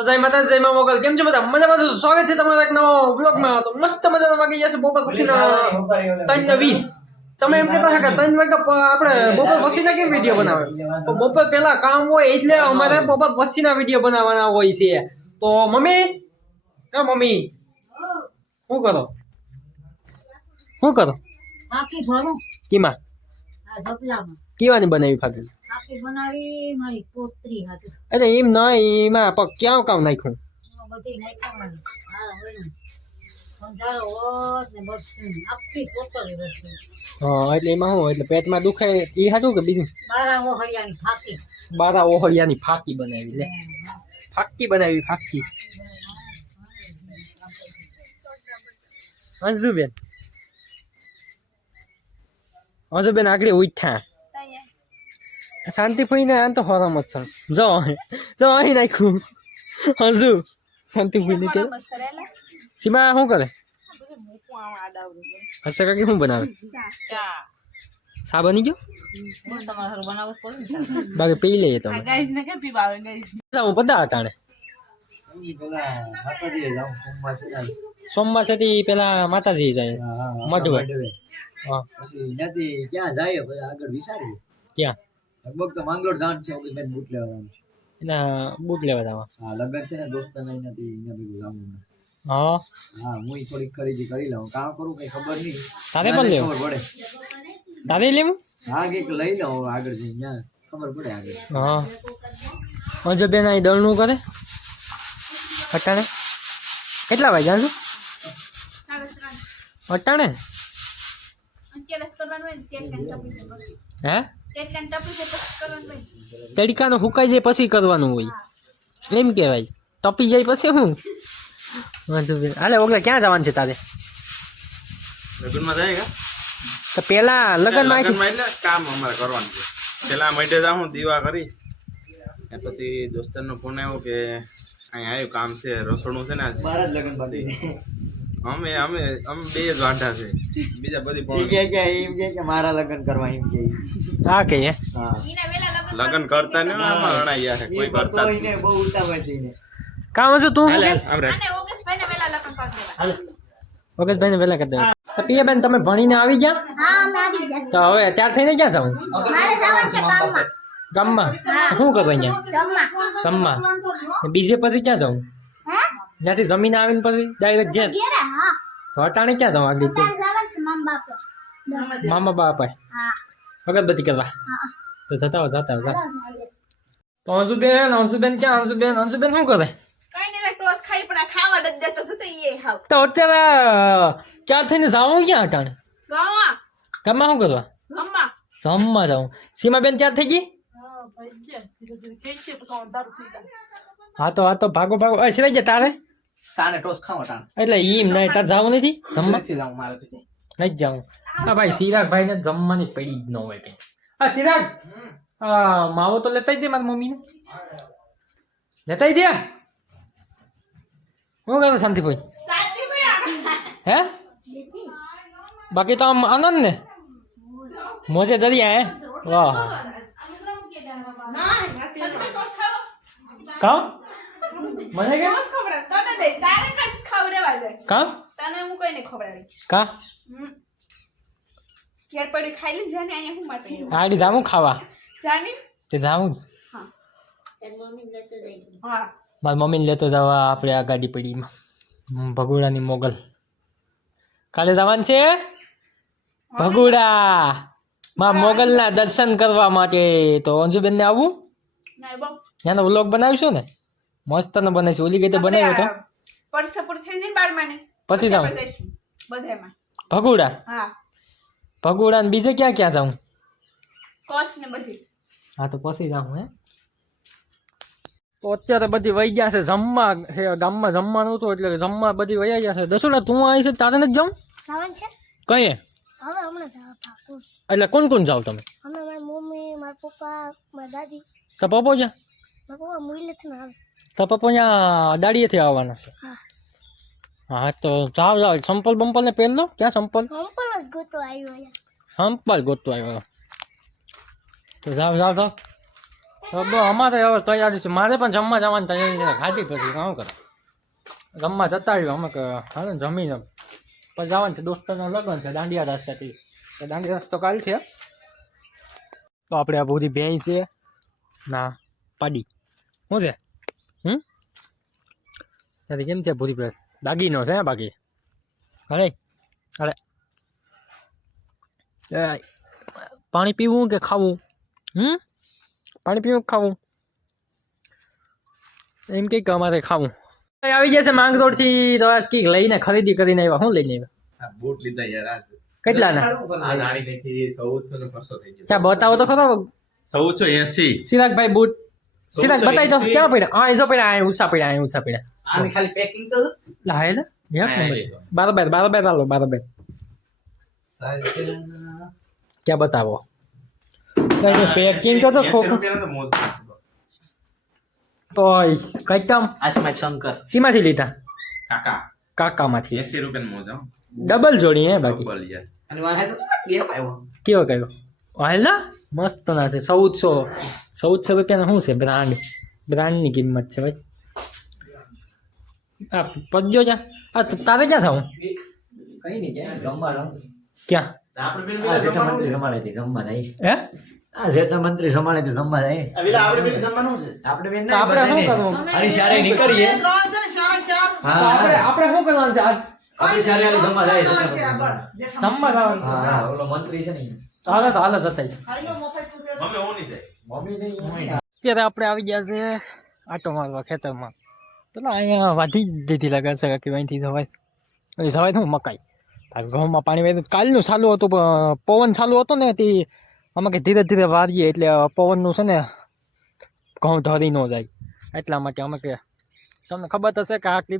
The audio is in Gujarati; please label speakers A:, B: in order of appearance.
A: તો જય માતા જય મા મોગલ. કેમ છો બધા? મજામાં છો? સ્વાગત છે તમારા એક નવો બ્લોગમાં તો મસ્ત મજાનો વાગી જશે બપોર પછીના ત્રણ ને વીસ. તમે એમ કહેતા હતા કે ત્રણ વાગ્યા આપણે બપોર પછીના કેમ વીડિયો બનાવે? તો બપોર પહેલા કામ હોય એટલે અમારે બપોર પછીના વીડિયો બનાવવાના હોય છે. તો મમ્મી? હા મમ્મી શું કરો? શું કરો? કીમાં? કેવાની બનાવી ફાકી
B: બનાવી મારી હતી
A: અરે એમ નહીં એમાં પગ ક્યાં કામ નાખ્યું?
B: બધી નાખવાની. હા હોય હોત ને બધું આખી પોતળી બધી
A: હા એટલે એમાં શું એટલે પેટમાં દુખે એ હતું કે બીજું?
B: બારા ઓહળિયાની ફાકી.
A: બારા ઓહળિયાની ફાકી બનાવી લે. ફાકી બનાવી ફાકી. અંજુબેન અંજુબેન આગળ ઉઠ્યા. શાંતિ ફઈને આમ તો હોરા મચ્છર જો અહીં જો અહીં નાખ્યું હજુ શાંતિ ફઈને કે સીમા શું કરે હશે કાકી શું બનાવે સા બની ગયો બાકી પી લઈએ તમે હું બધા અટાણે સોમવાર સુધી પેલા માતાજી જાય મઢવે હા
C: પછી ક્યાં જાય આગળ વિચારીએ
A: ક્યાં
C: લગભગ તો માંગરોળ જાણ છે ઓકે બેન બૂટ લેવા જવાનું છે.
A: એના બૂટ લેવા જવા.
C: હા લગન છે ને દોસ્તને અહીંયાથી અહીંયા ભેગું જવાનું
A: હા?
C: હા હું થોડીક ખરીદી કરી લઉં. કામ કરું કઈ ખબર નહીં.
A: તારે પણ લેવું?
C: ખબર પડે.
A: તારે લેવું?
C: હા કંઈક લઈ લઉં આગળ જઈને ત્યાં ખબર પડે આગળ.
A: હા. મજો બેન અહીં દળનું કરે? અટાણે? કેટલા વાગ્યા છું અટાણે? હે? તડકાનો ફૂકાઈ જાય પછી કરવાનું હોય. એમ કહેવાય. તપી જાય પછી શું? વાંધો હાલે ઓગલે ક્યાં જવાનું છે તારે?
D: લગ્નમાં જાય કા?
A: તો પેલા લગ્નમાં
D: એટલે કામ અમારે કરવાનું છે. પેલા મહિને જાઉં દીવા કરી. ને પછી દોસ્તરનો ફોન આવ્યો કે અહીંયા આવ્યું કામ છે રસોડું છે ને
C: મારા જ લગન બાકી
D: અમે અમે અમે બે જ વાંઢા છે. બીજા બધી પણ
C: કે કે એમ કહે કે મારા લગન કરવા એમ કે.
A: હા કે? હા.
D: લગ્ન કરતા ને આમાં રણાઈ ગયા છે કોઈ કરતા
C: તો બહુ ઉતાવળ છે ને
A: કામ છે તું? કે
D: આમ રે.
A: ઓકે ઓગસ્ટભાઈ ને પેલા કરી દેવા. તો પિયા બેન તમે ભણીને આવી ગયા?
E: હા અમે આવી ગયા
A: તો હવે ત્યાર થઈને ક્યાં જવું?
E: મારે જવાનું છે ગામમાં.
A: ગામમાં? શું કરો અહીંયા?
E: જમવા.
A: સમમાં બીજે પછી ક્યાં જવું?
E: હે?
A: ત્યાંથી જમીન આવીને પછી ડાયરેક્ટ ઘેર. અટાણે ક્યાં જવું આગળ તો
E: મમ બાપે.
A: અગરબત્તી કરવા. તો જતા હો જતા હો તો અંશુબેન અંશુબેન ક્યાં? અંશુબેન અંશુબેન શું કરે?
F: તો
A: અત્યારે ક્યાં થઈને જવું ક્યાં અટાણે?
F: ગાવા
A: ગામમાં શું કરવા? જમવા જાઉં. સીમાબેન ત્યાર થઈ ગઈ? હા તો હા તો ભાગો ભાગો. સિરાઈ ગયા તારે?
G: સાને ટોસ ખાવો તાણ
A: એટલે ઈમ નહીં તાર જવું નથી? જમવા?
G: નથી જવું મારે તો
A: નહીં જવું. હા ભાઈ સિરાગભાઈ ને જમવાની પડી જ ન હોય કઈ. હા સિરાગ માવો તો લેતા જ દે મારી મમ્મીને. લેતા દે? શું કરો શાંતિભાઈ? હે? બાકી તો આમ આનંદ ને? મોજે દરિયા હે? વાહ. કામ? મને કેમ?
F: ટોસ તને દે તારે કાંઈ ખવડાવવા દે.
A: કા?
F: તને હું કઈ નહીં ખવડાવી.
A: કા?
F: કેર પડી ખાઈ લે જાને અહીંયા હું માટે.
A: આડી જામું ખાવા.
F: જાની?
A: તે જામું જ.
F: હા.
A: મારી મમ્મીને લેતો જવા આપણે આ ગાડી પડીમાં ભગોડાની મોગલ. કાલે જવાનું છે? ભગુડા. માં મોગલના દર્શન કરવા માટે. તો અંજુબેનને
F: આવું?
A: ત્યાંનો વ્લોગ બનાવીશું ને? મસ્ત ને છે. ઓલી ગઈ તો બનાવ્યો તો
F: પરીક્ષા પૂરી થઈ જઈને બારમાની.
A: પછી જાઉં.
F: બધામાં
A: ભગોડા?
F: હા.
A: ભગુડા ને બીજે ક્યાં ક્યાં જાઉં?
F: કોચ ને બધી.
A: હા તો પછી જાઉં હે. તો અત્યારે બધી વહી ગયા છે જમવા છે ગામમાં જમવાનું હતું એટલે જમવા બધી વહી ગયા છે. દસોડા તું આવી છે તારે નથી જાઉં
E: જવાનું છે?
A: કઈ
E: હવે હમણાં જવા પાકું
A: એટલે કોણ કોણ જાવ તમે?
E: અમે મારી મમ્મી મારા પપ્પા મારા દાદી.
A: તો પપ્પા
E: મારા પપ્પા મુઈલેથી આવે.
A: તો પપ્પા અહીંયા દાડીએથી આવવાના છે.
E: હા.
A: તો જાવ જાવ સંપલ બંપલ ને પહેર લો. ક્યાં સંપલ?
E: સંપલ જ ગોતો આવ્યો
A: સંપલ ગોતો આવ્યો. તો જાવ જાવ જાવ તો અમારે હવે તૈયારી છે. મારે પણ જમવા જવાની તૈયારી છે. ખાધી પછી શું કરે. જમવા જતા આવ્યો અમે કે હાલો જમીને. પછી જવાનું છે. દોસ્તોના લગ્ન છે દાંડિયા રસ્તાથી. તો દાંડિયા રસ્તો કાલ છે. તો આપણે આ બધી ભેંસ છે. ના પાડી. શું છે? હમ? ત્યાંથી કેમ છે ભેંસ દાગીનો છે બાકી? અરે અરે. પાણી પીવું કે ખાવું? હમ? પાણી પીવું ખાવું? એમ કંઈક અમારે ખાવું. આવી જશે માંગરોડથી તો આ સ્કીક લઈને ખરીદી કરીને આવ્યા. શું લઈને આવ્યા?
D: બૂટ લીધા યાર કેટલા ને બસો થઈ ગયું.
A: બતાવો તો ખરો.
D: ચૌદસો એસી.
A: સિરાગભાઈ બૂટ. સિરાગ બતાવી દો ક્યાં પડ્યા? હા એસો પડ્યા આ ઊંચા પડ્યા આ ઊંચા પડ્યા.
G: આને ખાલી પેકિંગ તો
A: લાય ને? એક નંબર. બરાબર બરાબર હાલો બરાબર ક્યાં બતાવો? પેકિંગ તો તો ખોખું. તોય કઈ કામ
G: આસમાન શંકર.
A: શીમાંથી લીધા?
D: કાકા.
A: કાકામાંથી.
D: એસી રૂપિયા મોજા
A: ડબલ જોડી હે બાકી.
D: ડબલ યાર.
G: અને વાહે તો
A: કેવો કયો? હાલ મસ્ત ના છે. ચૌદસો ચૌદસો રૂપિયાના શું છે બ્રાન્ડ બ્રાન્ડની કિંમત છે ભાઈ. આ પદ્યો જા આ તો તારે ક્યાં થાવ
C: કઈ નહીં ક્યાં? જમવા
A: ક્યાં?
C: મંત્રી
D: છે?
C: ને ઈ.
A: હાલે તો હાલે જતાય.
D: મમ્મી હું નહીં
C: મમ્મી નહીં
A: અત્યારે આપણે આવી ગયા છે આટો મારવા ખેતરમાં. તો અહીંયા વાધી જ દીધી લાગે છે કે અહીંથી સવાય એટલે જવાય શું મકાઈ. ઘઉંમાં પાણી વહેતું કાલનું ચાલુ હતું પવન ચાલુ હતો ને, તે આમાં ધીરે ધીરે વારીએ, એટલે પવનનું છે ને, ઘઉં ધરી ન જાય. એટલા માટે અમે કે, તમને ખબર થશે કે આ ક્લિપ